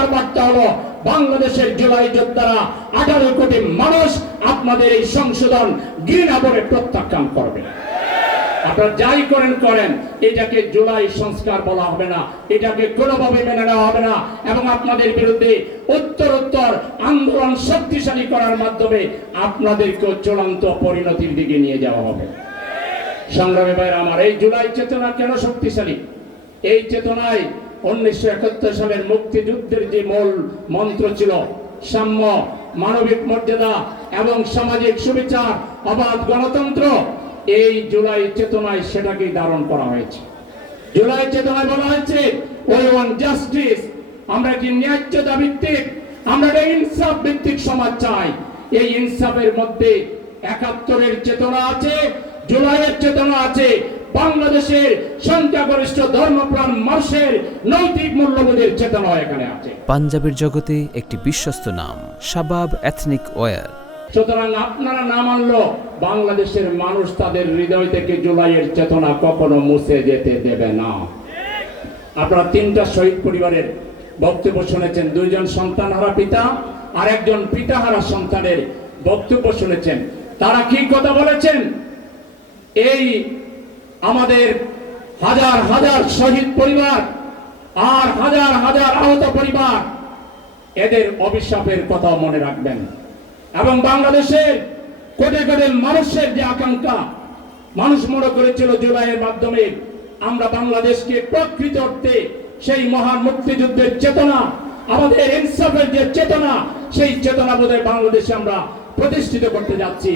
পরিষ্কার বার্তা হলো, বাংলাদেশের জুলাই যোদ্ধারা 18 কোটি মানুষ আপনাদের এই সংশোধন ঘৃণা করে প্রত্যাখ্যান করবে। আপনারা যাই করেন, এটাকে জুলাই সংস্কার বলা হবে না, এটাকে কোনোভাবে মেনে নেওয়া হবে না, এবং আপনাদের বিরুদ্ধে উত্তরোত্তর আন্দোলন শক্তিশালী করার মাধ্যমে আপনাদেরকে চূড়ান্ত পরিণতির দিকে নিয়ে যাওয়া হবে। সংগ্রামী ভাইরা আমার, এই জুলাই চেতনা কেন শক্তিশালী? এই চেতনায় 1971 সালের মুক্তিযুদ্ধের যে মূল মন্ত্র ছিল, সাম্য, মানবিক মর্যাদা এবং সামাজিক সুবিচার, অবাধ গণতন্ত্র, এই জুলাই চেতনায় সেটাকে ধারণ করা হয়েছে। জুলাই চেতনায় বলা হয়েছে ওই ওয়ান জাস্টিস, আমরা কি ন্যায্যতা ভিত্তিক, আমরা একটা ইনসাফ ভিত্তিক সমাজ চাই। এই ইনসাফের মধ্যে 71-এর চেতনা আছে, জুলাইয়ের চেতনা আছে, বাংলাদেশের সংখ্যাগরিষ্ঠ ধর্মপ্রাণ মানুষের নৈতিক মূল্যবোধের চেতনা এখানে আছে। পাঞ্জাবের জগতে একটি বিশ্বস্ত নাম, শাবাব এথনিক ওয়্যার। সুতরাং আপনারা না মানলেও বাংলাদেশের মানুষ তাদের হৃদয় থেকে জুলাইয়ের চেতনা কখনো মুছে যেতে দেবে না। আপনারা 3টা শহীদ পরিবারের বক্তব্য শুনেছেন, 2জন সন্তানহারা পিতা আর 1জন পিতাহারা সন্তানের বক্তব্য শুনেছেন। তারা কি কথা বলেছেন? এই আমাদের হাজার হাজার শহীদ পরিবার আর হাজার হাজার আহত পরিবার, এদের অভিশাপের কথা মনে রাখবেন, এবং বাংলাদেশের কোটি কোটি মানুষের যে আকাঙ্ক্ষা, মানুষ মনে করেছিল জুলাইয়ের মাধ্যমে আমরা বাংলাদেশকে প্রকৃত অর্থে সেই মহান মুক্তিযুদ্ধের চেতনা, আমাদের ইনসাফের যে চেতনা, সেই চেতনা বোধহয় বাংলাদেশে আমরা প্রতিষ্ঠিত করতে যাচ্ছি।